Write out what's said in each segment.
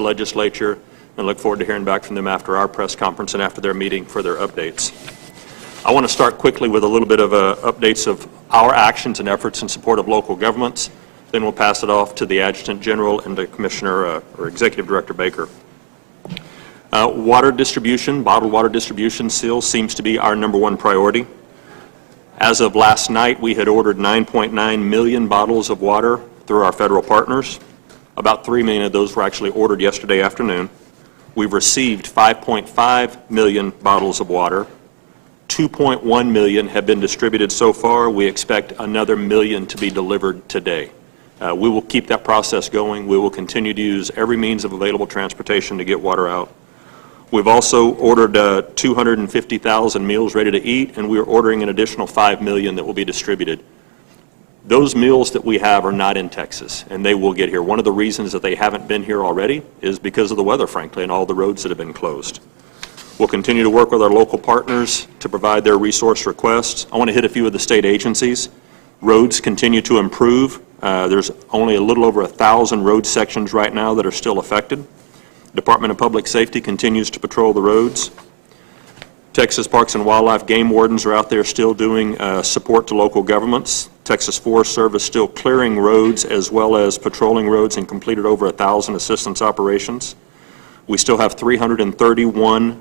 legislature, and look forward to hearing back from them after our press conference and after their meeting for their updates. I want to start quickly with a little bit of updates of our actions and efforts in support of local governments. Then we'll pass it off to the Adjutant General and to Commissioner or Executive Director Baker. Water distribution, bottled water distribution still seems to be our #1 priority. As of last night, we had ordered 9.9 million bottles of water through our federal partners. About 3 million of those were actually ordered yesterday afternoon. We've received 5.5 million bottles of water. 2.1 million have been distributed so far. We expect another million to be delivered today. We will keep that process going. We will continue to use every means of available transportation to get water out. We've also ordered 250,000 meals ready to eat, and we are ordering an additional 5 million that will be distributed. Those meals that we have are not in Texas, and they will get here. One of the reasons that they haven't been here already is because of the weather, frankly, and all the roads that have been closed. We'll continue to work with our local partners to provide their resource requests. I want to hit a few of the state agencies. Roads continue to improve. There's only a little over 1,000 road sections right now that are still affected. Department of Public Safety continues to patrol the roads. Texas Parks and Wildlife game wardens are out there still doing support to local governments. Texas Forest Service still clearing roads as well as patrolling roads and completed over 1,000 assistance operations. We still have 331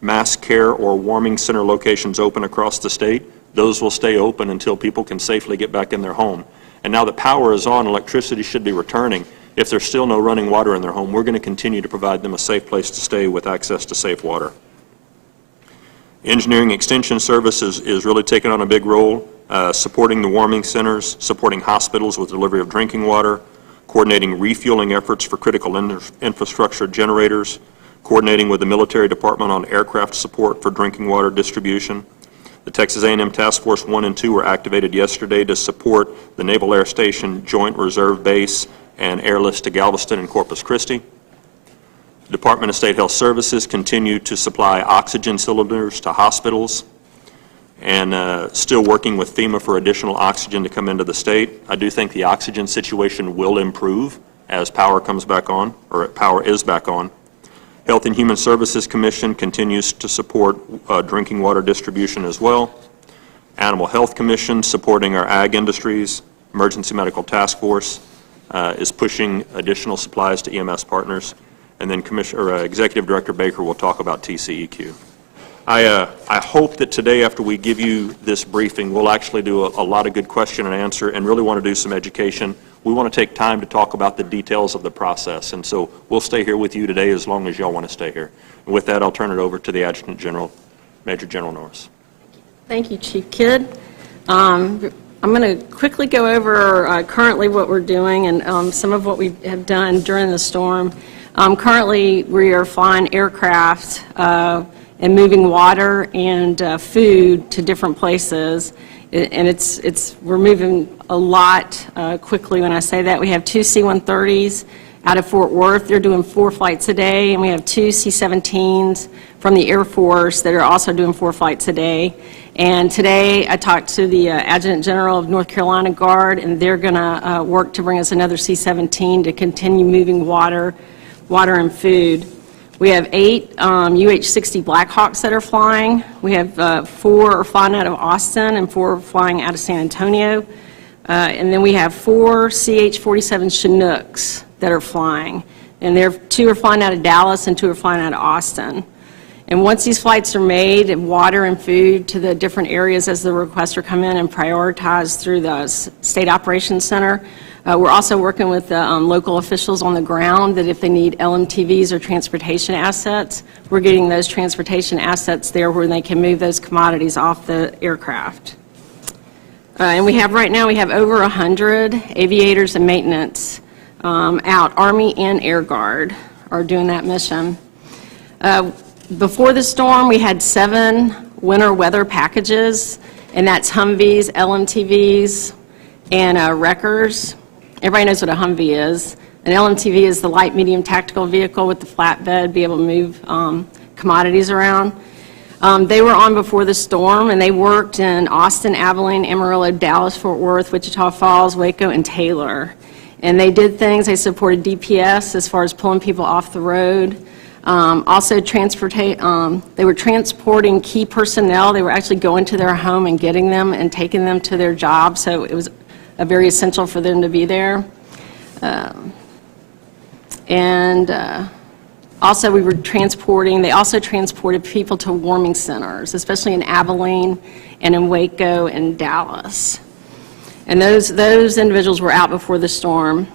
mass care or warming center locations open across the state. Those will stay open until people can safely get back in their home. And now that power is on, electricity should be returning. If there's still no running water in their home, we're going to continue to provide them a safe place to stay with access to safe water. Engineering Extension Services is really taking on a big role, supporting the warming centers, supporting hospitals with delivery of drinking water, coordinating refueling efforts for critical infrastructure generators, coordinating with the military department on aircraft support for drinking water distribution. The Texas A&M Task Force 1 and 2 were activated yesterday to support the Naval Air Station Joint Reserve Base and airlifts to Galveston and Corpus Christi. The Department of State Health Services continue to supply oxygen cylinders to hospitals and still working with FEMA for additional oxygen to come into the state. I do think the oxygen situation will improve as power comes back on, or power is back on. Health and Human Services Commission continues to support drinking water distribution as well. Animal Health Commission supporting our ag industries. Emergency Medical Task Force is pushing additional supplies to EMS partners. And then Executive Director Baker will talk about TCEQ. I hope that today, after we give you this briefing, we'll actually do a lot of good question and answer and really want to do some education. We want to take time to talk about the details of the process, and so we'll stay here with you today as long as y'all want to stay here. And with that, I'll turn it over to the Adjutant General, Major General Norris. Thank you, Chief Kidd. I'm going to quickly go over currently what we're doing and some of what we have done during the storm. Currently, we are flying aircraft and moving water and food to different places. And we're moving a lot quickly when I say that. We have 2 C-130s out of Fort Worth. They're doing 4 flights a day, and we have 2 C-17s from the Air Force that are also doing 4 flights a day. And today I talked to the Adjutant General of North Carolina Guard, and they're going to work to bring us another C-17 to continue moving water and food. We have 8 UH-60 Blackhawks that are flying. We have 4 are flying out of Austin and 4 are flying out of San Antonio. And then we have 4 CH-47 Chinooks that are flying. And 2 are flying out of Dallas and 2 are flying out of Austin. And once these flights are made, and water and food to the different areas as the requests are come in and prioritized through the State Operations Center, we're also working with local officials on the ground that if they need LMTVs or transportation assets, we're getting those transportation assets there where they can move those commodities off the aircraft. And right now we have over 100 aviators and maintenance out. Army and Air Guard are doing that mission. Before the storm, we had 7 winter weather packages, and that's Humvees, LMTVs, and wreckers. Everybody knows what a Humvee is. An LMTV is the light, medium tactical vehicle with the flatbed, be able to move commodities around. They were on before the storm, and they worked in Austin, Abilene, Amarillo, Dallas, Fort Worth, Wichita Falls, Waco, and Taylor. And they did things, they supported DPS as far as pulling people off the road. Also, they were transporting key personnel. They were actually going to their home and getting them and taking them to their job, so it was very essential for them to be there. Also, they also transported people to warming centers, especially in Abilene and in Waco and Dallas. And those individuals were out before the storm.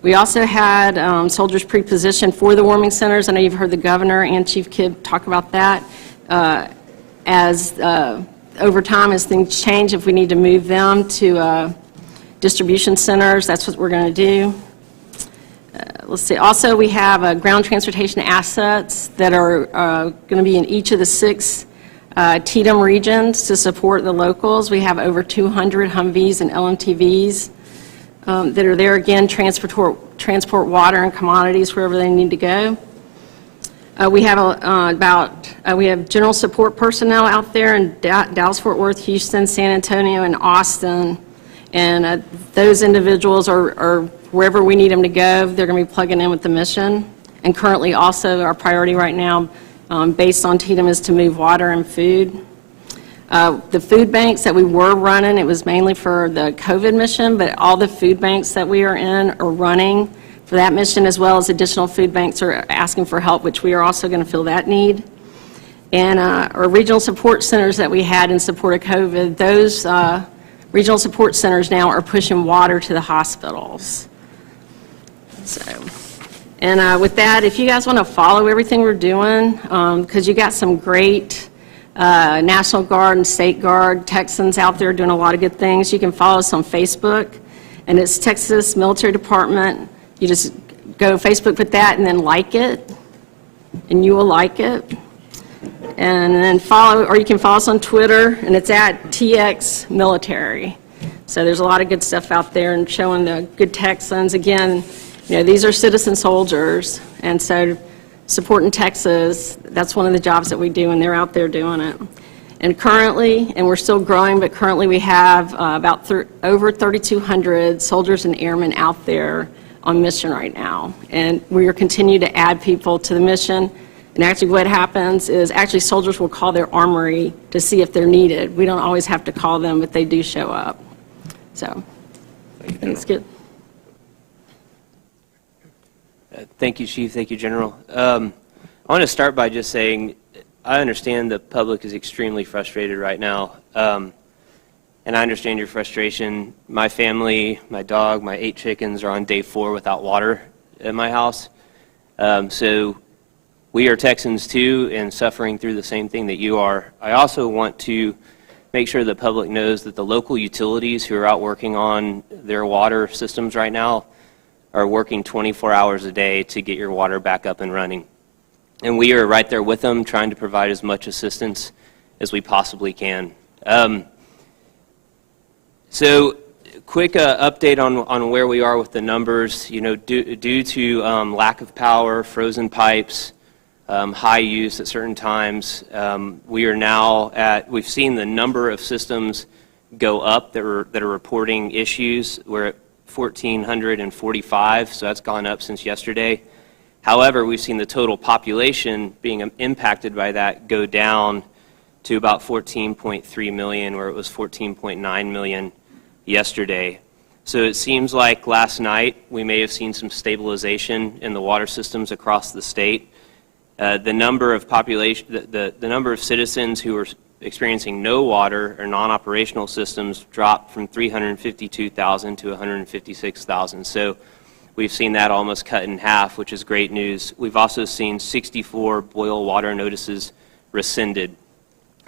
We also had soldiers pre-positioned for the warming centers. I know you've heard the governor and Chief Kidd talk about that. Over time, as things change, if we need to move them to distribution centers, that's what we're going to do. Let's see. Also, we have ground transportation assets that are going to be in each of the 6 TDEM regions to support the locals. We have over 200 Humvees and LMTVs that are there, again, transport water and commodities wherever they need to go. We have general support personnel out there in Dallas, Fort Worth, Houston, San Antonio, and Austin. And those individuals are wherever we need them to go, they're going to be plugging in with the mission. And currently also our priority right now, based on TDEM, is to move water and food. The food banks that we were running, it was mainly for the COVID mission, but all the food banks that we are in are running for that mission, as well as additional food banks are asking for help, which we are also going to fill that need. And our regional support centers that we had in support of COVID, those regional support centers now are pushing water to the hospitals. And with that, if you guys want to follow everything we're doing, because you got some great National Guard and State Guard Texans out there doing a lot of good things, you can follow us on Facebook, and it's Texas Military Department. You just go Facebook, put that, and then like it, and you will like it. And then follow, or you can follow us on Twitter, and it's at TX Military. So there's a lot of good stuff out there and showing the good Texans. Again, you know, these are citizen soldiers, and so supporting Texas, that's one of the jobs that we do, and they're out there doing it. And currently, and we're still growing, but currently we have over 3,200 soldiers and airmen out there on mission right now. And we are continuing to add people to the mission. And actually what happens is actually soldiers will call their armory to see if they're needed. We don't always have to call them, but they do show up. So, thanks, good. Thank you, Chief. Thank you, General. I want to start by just saying I understand the public is extremely frustrated right now, and I understand your frustration. My family, my dog, my 8 chickens are on day 4 without water at my house. So we are Texans too and suffering through the same thing that you are. I also want to make sure the public knows that the local utilities who are out working on their water systems right now are working 24 hours a day to get your water back up and running. And we are right there with them, trying to provide as much assistance as we possibly can. So quick update on where we are with the numbers. You know, due to lack of power, frozen pipes, high use at certain times, we are now we've seen the number of systems go up that are reporting issues. We're at 1,445, so that's gone up since yesterday. However, we've seen the total population being impacted by that go down to about 14.3 million, where it was 14.9 million yesterday. So it seems like last night we may have seen some stabilization in the water systems across the state. The number of the number of citizens who are experiencing no water or non-operational systems dropped from 352,000 to 156,000. So we've seen that almost cut in half, which is great news. We've also seen 64 boil water notices rescinded.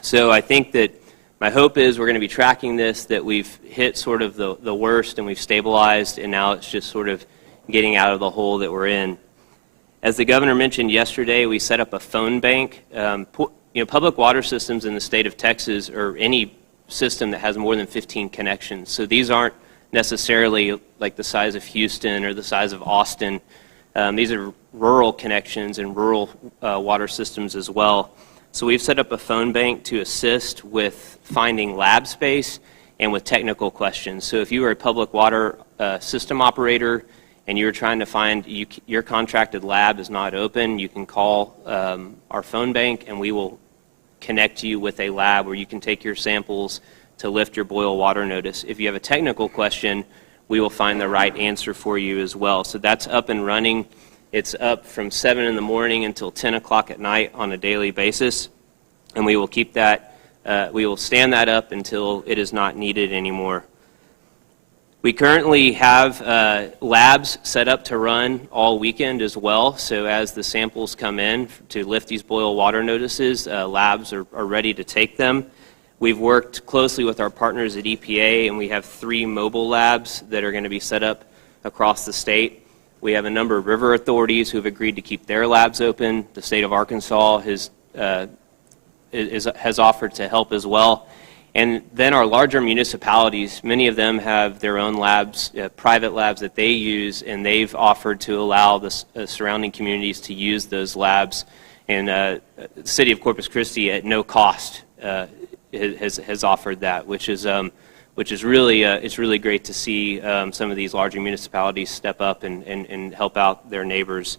So I think that my hope is we're going to be tracking this, that we've hit sort of the worst and we've stabilized, and now it's just sort of getting out of the hole that we're in. As the governor mentioned yesterday, we set up a phone bank. You know, public water systems in the state of Texas, or any system that has more than 15 connections. So these aren't necessarily like the size of Houston or the size of Austin. These are rural connections and rural water systems as well. So we've set up a phone bank to assist with finding lab space and with technical questions. So if you are a public water system operator and you're trying to find your contracted lab is not open, you can call our phone bank and we will connect you with a lab where you can take your samples to lift your boil water notice. If you have a technical question, we will find the right answer for you as well. So that's up and running. It's up from 7 in the morning until 10 o'clock at night on a daily basis, and we will keep that, we will stand that up until it is not needed anymore. We currently have labs set up to run all weekend as well, so as the samples come in to lift these boil water notices, labs are ready to take them. We've worked closely with our partners at EPA, and we have 3 mobile labs that are going to be set up across the state. We have a number of river authorities who have agreed to keep their labs open. The state of Arkansas has offered to help as well. And then our larger municipalities, many of them have their own labs, private labs that they use, and they've offered to allow the surrounding communities to use those labs. And the city of Corpus Christi at no cost has offered that, which is really it's really great to see some of these larger municipalities step up and help out their neighbors.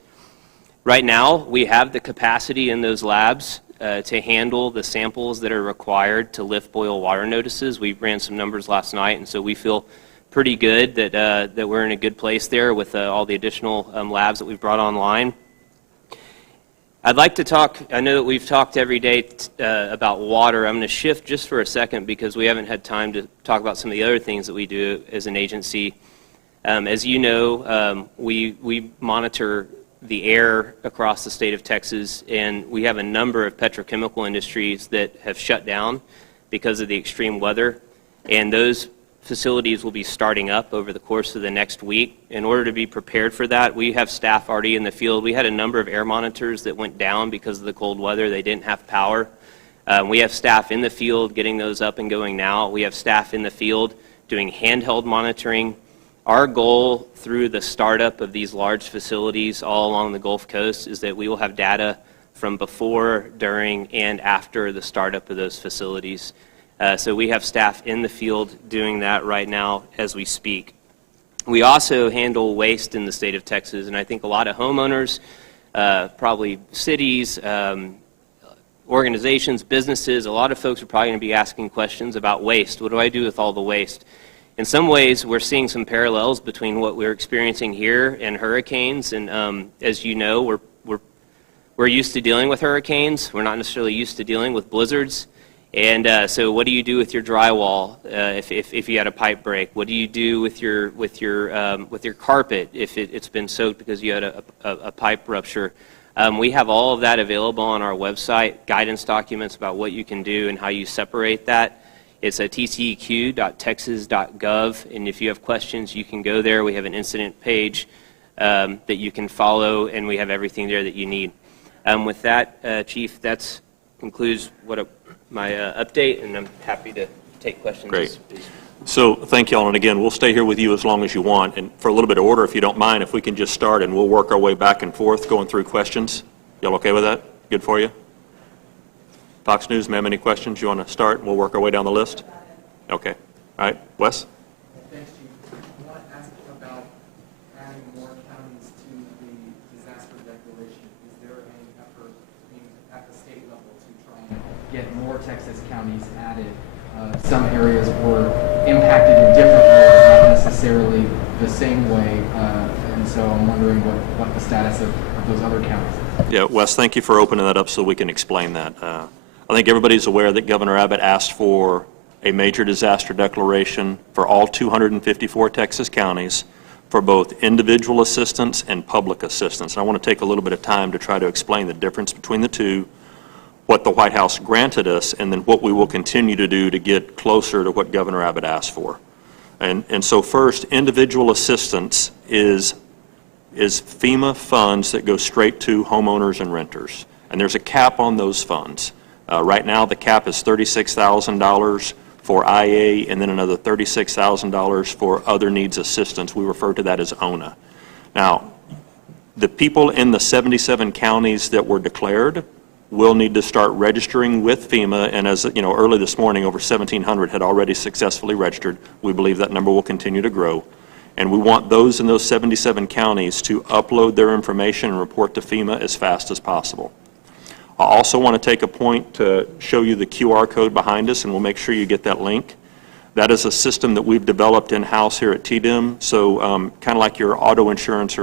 Right now, we have the capacity in those labs to handle the samples that are required to lift boil water notices. We ran some numbers last night, and so we feel pretty good that that we're in a good place there with all the additional labs that we've brought online. I'd like to talk, I know that we've talked every day about water. I'm going to shift just for a second because we haven't had time to talk about some of the other things that we do as an agency. As you know, we monitor the air across the state of Texas, and we have a number of petrochemical industries that have shut down because of the extreme weather, and those facilities will be starting up over the course of the next week. In order to be prepared for that, we have staff already in the field. We had a number of air monitors that went down because of the cold weather. They didn't have power. We have staff in the field getting those up and going now. We have staff in the field doing handheld monitoring. Our goal through the startup of these large facilities all along the Gulf Coast is that we will have data from before, during, and after the startup of those facilities. So we have staff in the field doing that right now as we speak. We also handle waste in the state of Texas, and I think a lot of homeowners, probably cities, organizations, businesses, a lot of folks are probably going to be asking questions about waste. What do I do with all the waste? In some ways, we're seeing some parallels between what we're experiencing here and hurricanes, and as you know, we're used to dealing with hurricanes. We're not necessarily used to dealing with blizzards. And so what do you do with your drywall if you had a pipe break? What do you do with your carpet if it's been soaked because you had a pipe rupture? We have all of that available on our website, guidance documents about what you can do and how you separate that. It's at tceq.texas.gov, and if you have questions, you can go there. We have an incident page that you can follow, and we have everything there that you need. With that, Chief, that concludes my update, and I'm happy to take questions. Great. So thank you all, and again, we'll stay here with you as long as you want. And for a little bit of order, if you don't mind, if we can just start and we'll work our way back and forth going through questions. Y'all okay with that? Good for you? Fox News, ma'am, any questions? You want to start and we'll work our way down the list? Okay. All right. Wes? Thanks, Chief. I want to ask about adding more counties to the disaster declaration. Is there any effort at the state level to try and get more Texas counties added? Some areas were impacted in different ways, not necessarily the same way, and so I'm wondering what the status of those other counties is. Yeah, Wes, thank you for opening that up so we can explain that. I think everybody's aware that Governor Abbott asked for a major disaster declaration for all 254 Texas counties for both individual assistance and public assistance. And I want to take a little bit of time to try to explain the difference between the two, what the White House granted us, and then what we will continue to do to get closer to what Governor Abbott asked for. And so first, individual assistance is FEMA funds that go straight to homeowners and renters. And there's a cap on those funds. Right now, the cap is $36,000 for IA and then another $36,000 for other needs assistance. We refer to that as ONA. Now, the people in the 77 counties that were declared we'll need to start registering with FEMA, and as you know, early this morning, over 1,700 had already successfully registered. We believe that number will continue to grow. And we want those in those 77 counties to upload their information and report to FEMA as fast as possible. I also want to take a point to show you the QR code behind us, and we'll make sure you get that link. That is a system that we've developed in-house here at TDEM, so kind of like your auto insurance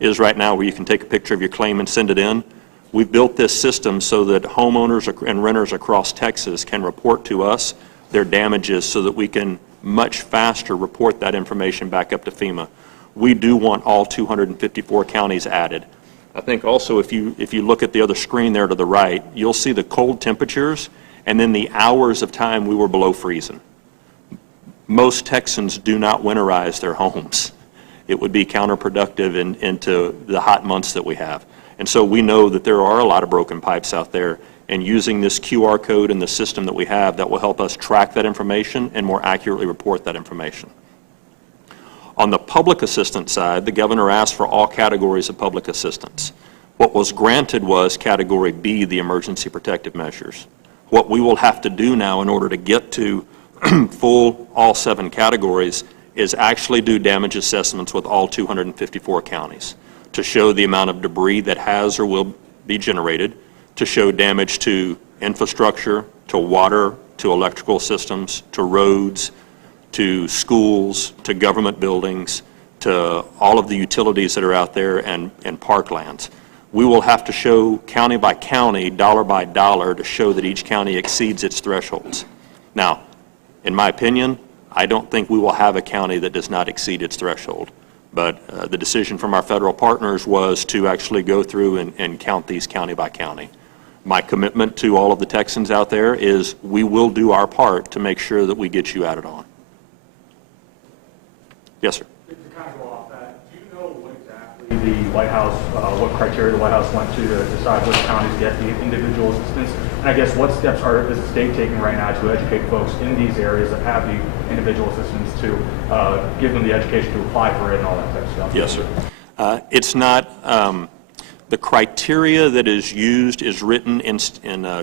is right now, where you can take a picture of your claim and send it in. We've built this system so that homeowners and renters across Texas can report to us their damages so that we can much faster report that information back up to FEMA. We do want all 254 counties added. I think also if you look at the other screen there to the right, you'll see the cold temperatures and then the hours of time we were below freezing. Most Texans do not winterize their homes. It would be counterproductive into the hot months that we have. And so we know that there are a lot of broken pipes out there, and using this QR code and the system that we have, that will help us track that information and more accurately report that information. On the public assistance side, the governor asked for all categories of public assistance. What was granted was Category B, the emergency protective measures. What we will have to do now in order to get to full all 7 categories is actually do damage assessments with all 254 counties to show the amount of debris that has or will be generated, to show damage to infrastructure, to water, to electrical systems, to roads, to schools, to government buildings, to all of the utilities that are out there and parklands. We will have to show county by county, dollar by dollar, to show that each county exceeds its thresholds. Now, in my opinion, I don't think we will have a county that does not exceed its threshold. But the decision from our federal partners was to actually go through and count these county by county. My commitment to all of the Texans out there is we will do our part to make sure that we get you added on. Yes, sir. To kind of go off that, do you know what exactly the White House, what criteria the White House went to decide which counties get the individual assistance? And I guess what steps is the state taking right now to educate folks in these areas that have the individual assistance to give them the education to apply for it and all that type of stuff? Yes, sir. It's not, the criteria that is used is written in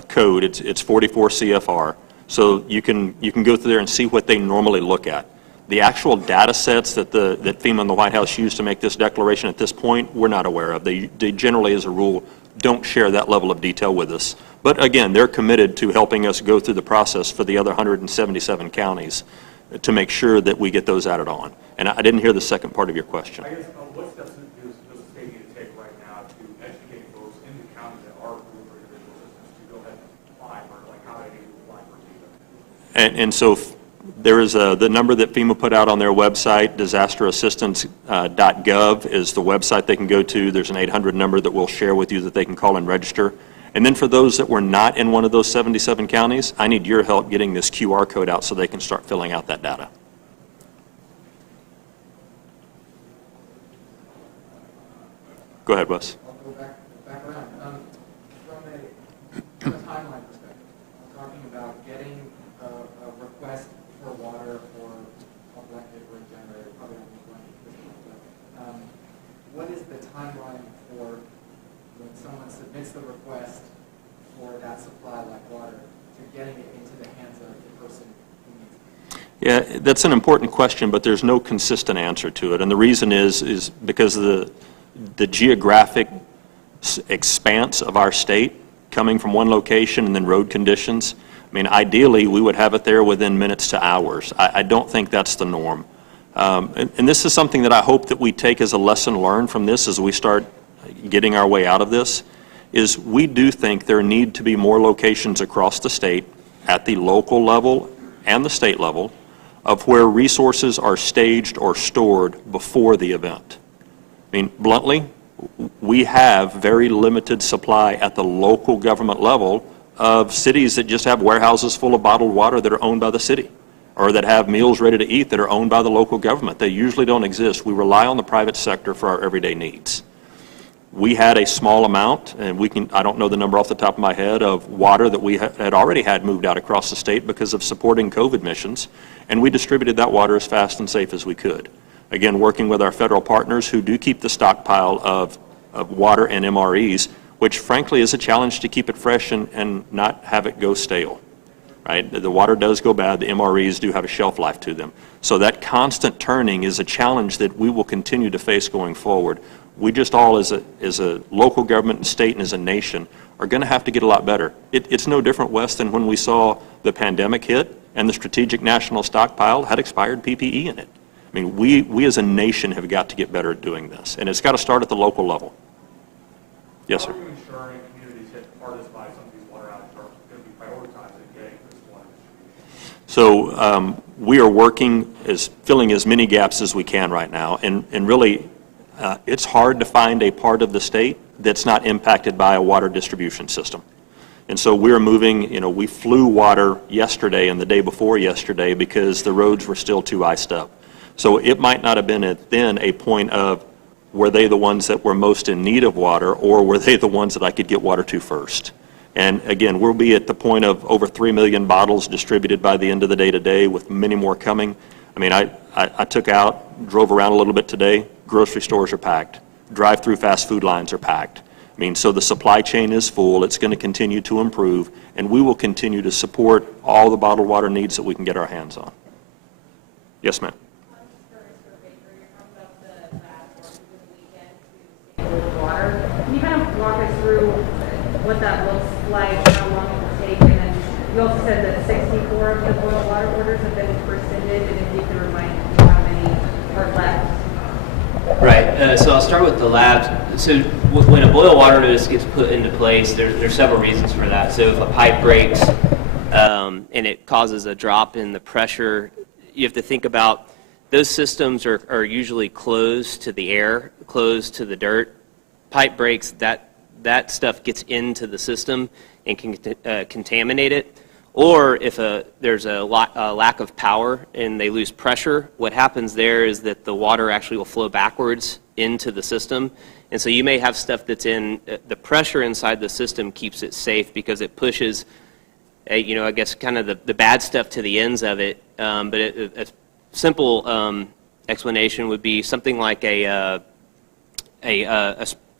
code. It's 44 CFR. So you can go through there and see what they normally look at. The actual data sets that FEMA and the White House use to make this declaration at this point, we're not aware of. They generally, as a rule, don't share that level of detail with us. But again, they're committed to helping us go through the process for the other 177 counties to make sure that we get those added on. And I didn't hear the second part of your question. I guess what steps does the state need to take right now to educate folks in the counties that are approved for individual assistance to go ahead and apply for, like, how they need to apply for it? And so there is the number that FEMA put out on their website, disasterassistance.gov is the website they can go to. There's an 800 number that we'll share with you that they can call and register. And then for those that were not in one of those 77 counties, I need your help getting this QR code out so they can start filling out that data. Go ahead, Wes. I'll go back around. From a timeline perspective, I'm talking about getting a request for water or electric or generator, probably not electric, but what is the timeline for when someone submits the request for that supply, like water, to getting it into the hands of the person who needs it? Yeah, that's an important question, but there's no consistent answer to it. And the reason is because of the geographic expanse of our state, coming from one location and then road conditions. I mean, ideally, we would have it there within minutes to hours. I don't think that's the norm. And this is something that I hope that we take as a lesson learned from this as we start getting our way out of this, is we do think there need to be more locations across the state at the local level and the state level of where resources are staged or stored before the event. I mean, bluntly, we have very limited supply at the local government level of cities that just have warehouses full of bottled water that are owned by the city, or that have meals ready to eat that are owned by the local government. They usually don't exist. We rely on the private sector for our everyday needs. We had a small amount, and I don't know the number off the top of my head, of water that we had already had moved out across the state because of supporting COVID missions, and we distributed that water as fast and safe as we could. Again, working with our federal partners who do keep the stockpile of water and MREs, which frankly is a challenge to keep it fresh and not have it go stale, right? The water does go bad. The MREs do have a shelf life to them. So that constant turning is a challenge that we will continue to face going forward. We just all, as a local government and state and as a nation, are going to have to get a lot better. It's no different, Wes, than when we saw the pandemic hit and the Strategic National Stockpile had expired PPE in it. I mean, we as a nation have got to get better at doing this, and it's got to start at the local level. Yes, sir. How are you ensuring communities hit hardest by some of these water outages are going to be prioritized in getting this water distribution? So we are working filling as many gaps as we can right now, and really it's hard to find a part of the state that's not impacted by a water distribution system. And so we're moving, we flew water yesterday and the day before yesterday because the roads were still too iced up. So it might not have been then a point of, were they the ones that were most in need of water, or were they the ones that I could get water to first? And again, we'll be at the point of over 3 million bottles distributed by the end of the day today, with many more coming. I mean, I drove around a little bit today. Grocery stores are packed. Drive-through fast food lines are packed. I mean, so the supply chain is full. It's going to continue to improve, and we will continue to support all the bottled water needs that we can get our hands on. Yes, ma'am. Water. Can you kind of walk us through what that looks like, how long it will take, and then you also said that 64 of the boil water orders have been rescinded, and if you can remind me how many are left. Right. So I'll start with the labs. So when a boil water notice gets put into place, there's several reasons for that. So if a pipe breaks and it causes a drop in the pressure, you have to think about those systems are usually closed to the air, closed to the dirt. Pipe breaks, that stuff gets into the system and can contaminate it. Or if there's a lack of power and they lose pressure, what happens there is that the water actually will flow backwards into the system. And so you may have stuff that's in, the pressure inside the system keeps it safe because it pushes, I guess kind of the bad stuff to the ends of it. But a simple explanation would be something like a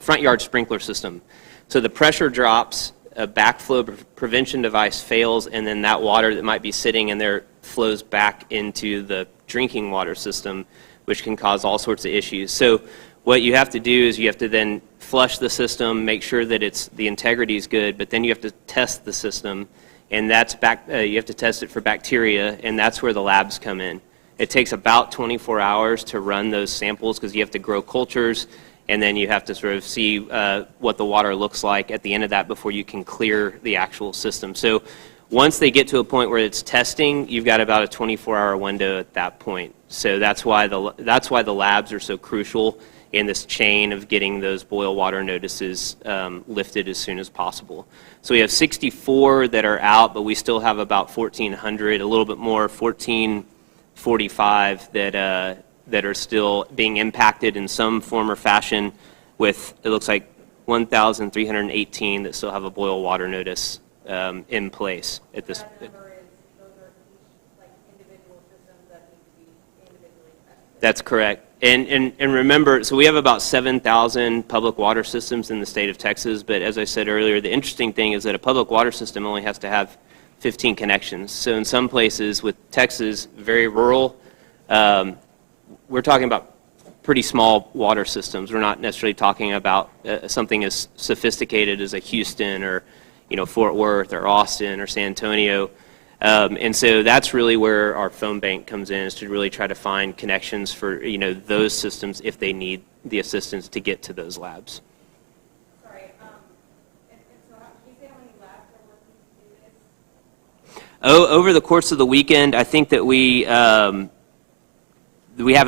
front yard sprinkler system. So the pressure drops, a backflow prevention device fails, and then that water that might be sitting in there flows back into the drinking water system, which can cause all sorts of issues. So what you have to do is you have to then flush the system, make sure that the integrity is good, but then you have to test the system, and that's you have to test it for bacteria, and that's where the labs come in. It takes about 24 hours to run those samples because you have to grow cultures, and then you have to sort of see what the water looks like at the end of that before you can clear the actual system. So once they get to a point where it's testing, you've got about a 24-hour window at that point. So that's why the labs are so crucial in this chain of getting those boil water notices lifted as soon as possible. So we have 64 that are out, but we still have about 1,400, a little bit more, 1,445 that are still being impacted in some form or fashion, with, it looks like 1,318 that still have a boil water notice in place at this. That's correct. And remember, so we have about 7,000 public water systems in the state of Texas, but as I said earlier, the interesting thing is that a public water system only has to have 15 connections. So in some places with Texas, very rural, we're talking about pretty small water systems. We're not necessarily talking about something as sophisticated as a Houston or, Fort Worth or Austin or San Antonio. And so that's really where our phone bank comes in, is to really try to find connections for, those systems if they need the assistance to get to those labs. Sorry, and so can you say how many labs are working to do this? Over the course of the weekend, I think that we have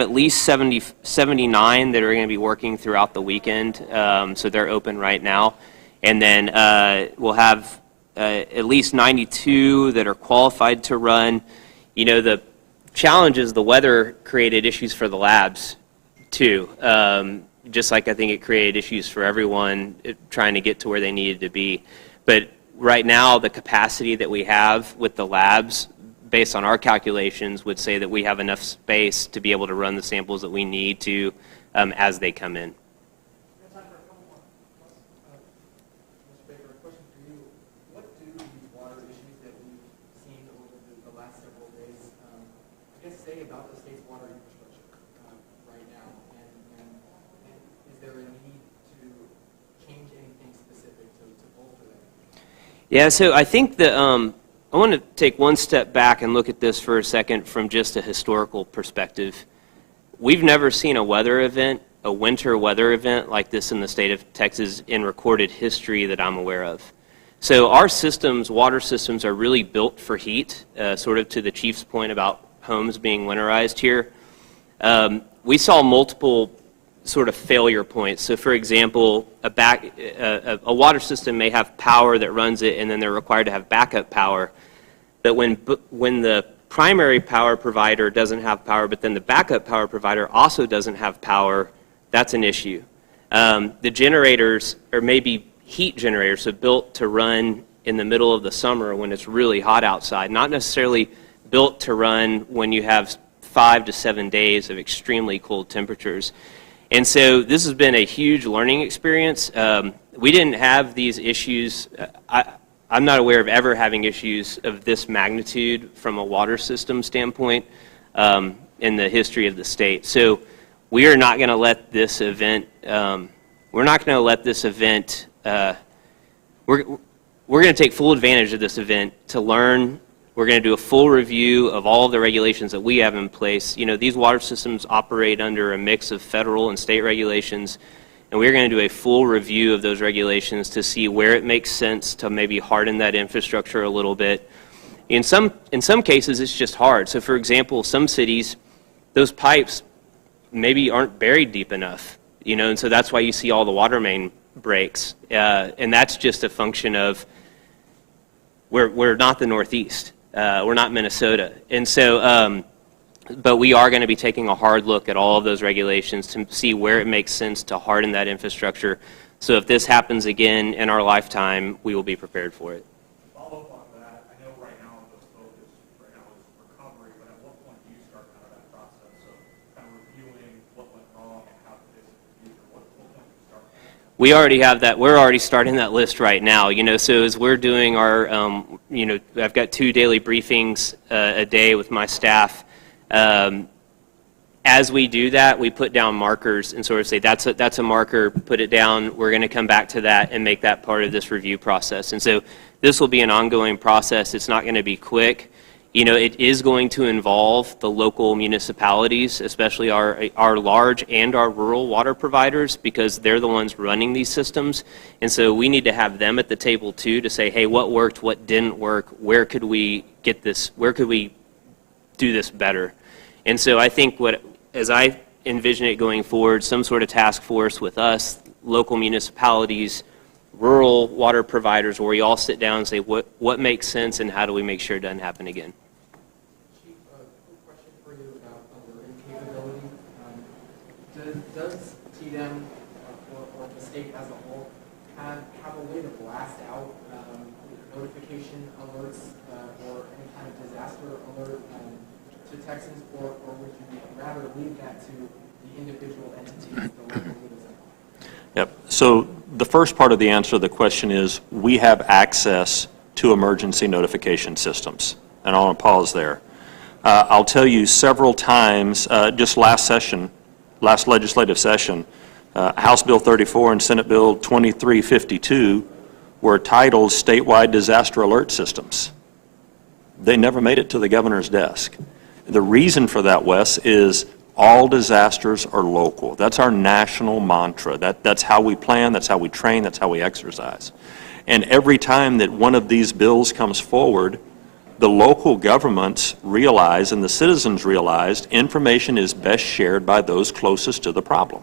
at least 79 that are going to be working throughout the weekend, so they're open right now. And then we'll have at least 92 that are qualified to run. The challenge is the weather created issues for the labs, too. Just like I think it created issues for everyone trying to get to where they needed to be. But right now, the capacity that we have with the labs, based on our calculations, would say that we have enough space to be able to run the samples that we need to as they come in. about the state's water infrastructure right now, and is there a need to change anything specific to bolster that? Yeah, so I think that I want to take one step back and look at this for a second from just a historical perspective. We've never seen a weather event, a winter weather event like this in the state of Texas in recorded history that I'm aware of. So our systems, water systems, are really built for heat, sort of to the chief's point about homes being winterized here. We saw multiple sort of failure points. So for example, a water system may have power that runs it, and then they're required to have backup power. But when the primary power provider doesn't have power, but then the backup power provider also doesn't have power, that's an issue. The generators are maybe heat generators, so built to run in the middle of the summer when it's really hot outside, not necessarily built to run when you have 5 to 7 days of extremely cold temperatures. And so this has been a huge learning experience. We didn't have these issues. I'm not aware of ever having issues of this magnitude from a water system standpoint in the history of the state. So we are not going to let this event, we're going to take full advantage of this event to learn. We're going to do a full review of all of the regulations that we have in place. You know, these water systems operate under a mix of federal and state regulations, and we're going to do a full review of those regulations to see where it makes sense to maybe harden that infrastructure a little bit. In some cases, it's just hard. So for example, some cities, those pipes maybe aren't buried deep enough, you know, and so that's why you see all the water main breaks. And that's just a function of we're not the Northeast. We're not Minnesota. And so, but we are going to be taking a hard look at all of those regulations to see where it makes sense to harden that infrastructure. So if this happens again in our lifetime, we will be prepared for it. Follow up on that. I know right now the focus right now is recovery, but at what point do you start kind of that process of kind of reviewing what went wrong and how to fix it in the future? What point do you start? We already have that. We're already starting that list right now. You know, so as we're doing our, you know, I've got 2 daily briefings a day with my staff. As we do that, we put down markers and sort of say, that's a marker, put it down, we're going to come back to that and make that part of this review process. And so this will be an ongoing process. It's not going to be quick. You know, it is going to involve the local municipalities, especially our large and our rural water providers, because they're the ones running these systems. And so we need to have them at the table too to say, hey, what worked, what didn't work, where could we get this, where could we do this better? And so I think as I envision it going forward, some sort of task force with us, local municipalities, rural water providers, where we all sit down and say what makes sense and how do we make sure it doesn't happen again. Chief, a quick question for you about alerting capability. Does TDEM or the state as a whole have a way to blast out notification alerts or any kind of disaster alert to Texans, or would you rather leave that to the individual entities, the local leaders? Yep. So the first part of the answer to the question is we have access to emergency notification systems. And I want to pause there. I'll tell you several times, just last legislative session, House Bill 34 and Senate Bill 2352 were titled Statewide Disaster Alert Systems. They never made it to the governor's desk. The reason for that, Wes, is all disasters are local. That's our national mantra. That's how we plan, that's how we train, that's how we exercise. And every time that one of these bills comes forward, the local governments realize and the citizens realized information is best shared by those closest to the problem.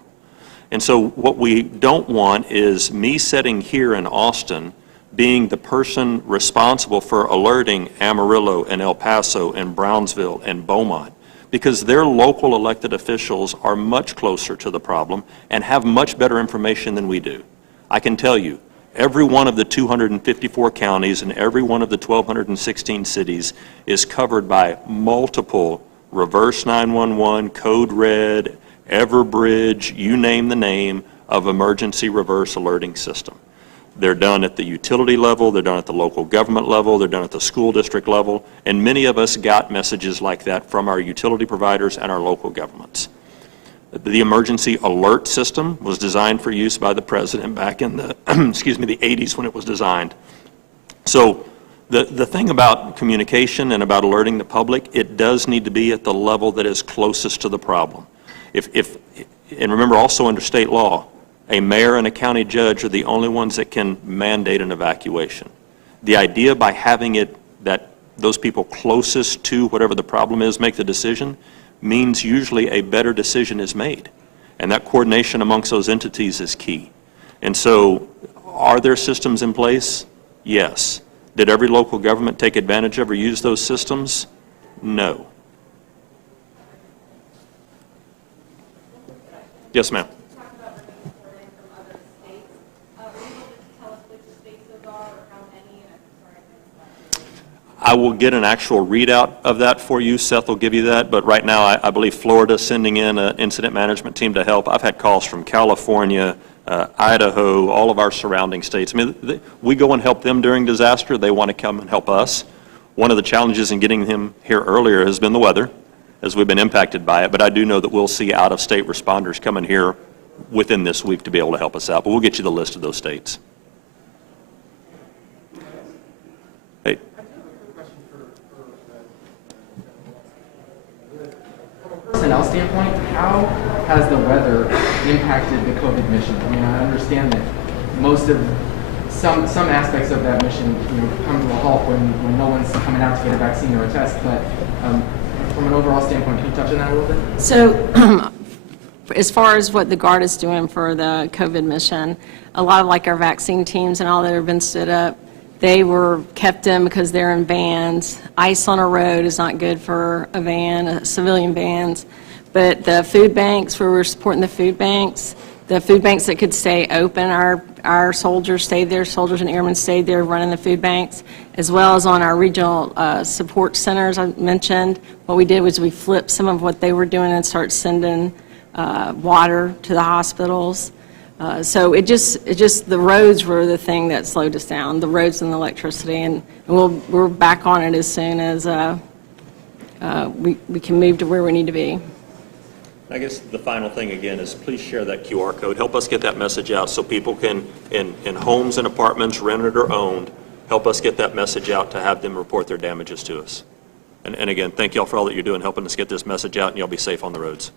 And so what we don't want is me sitting here in Austin being the person responsible for alerting Amarillo and El Paso and Brownsville and Beaumont, because their local elected officials are much closer to the problem and have much better information than we do. I can tell you, every one of the 254 counties and every one of the 1,216 cities is covered by multiple reverse 911, code red, Everbridge, you name the name, of emergency reverse alerting system. They're done at the utility level, they're done at the local government level, they're done at the school district level, and many of us got messages like that from our utility providers and our local governments. The emergency alert system was designed for use by the president back in the, excuse me, the 80s when it was designed. So the thing about communication and about alerting the public, it does need to be at the level that is closest to the problem. And remember also under state law, a mayor and a county judge are the only ones that can mandate an evacuation. The idea by having it that those people closest to whatever the problem is make the decision means usually a better decision is made. And that coordination amongst those entities is key. And so, are there systems in place? Yes. Did every local government take advantage of or use those systems? No. Yes, ma'am. I will get an actual readout of that for you. Seth will give you that. But right now, I believe Florida's sending in an incident management team to help. I've had calls from California, Idaho, all of our surrounding states. I mean, we go and help them during disaster. They want to come and help us. One of the challenges in getting him here earlier has been the weather, as we've been impacted by it. But I do know that we'll see out-of-state responders coming here within this week to be able to help us out. But we'll get you the list of those states. Hey. Personnel standpoint, how has the weather impacted the COVID mission? I mean, I understand that most of some aspects of that mission, come to a halt when no one's coming out to get a vaccine or a test. But from an overall standpoint, can you touch on that a little bit? So, as far as what the Guard is doing for the COVID mission, a lot of like our vaccine teams and all that have been stood up, they were kept in because they're in vans. Ice on a road is not good for a van, civilian vans. But the food banks, where we're supporting the food banks that could stay open, our soldiers stayed there, soldiers and airmen stayed there running the food banks, as well as on our regional support centers I mentioned. What we did was we flipped some of what they were doing and started sending water to the hospitals. So it just the roads were the thing that slowed us down, the roads and the electricity, and we're back on it as soon as we can move to where we need to be. I guess the final thing again is please share that QR code. Help us get that message out so people can, in homes and apartments, rented or owned, help us get that message out to have them report their damages to us. And again, thank y'all for all that you're doing, helping us get this message out, and y'all be safe on the roads.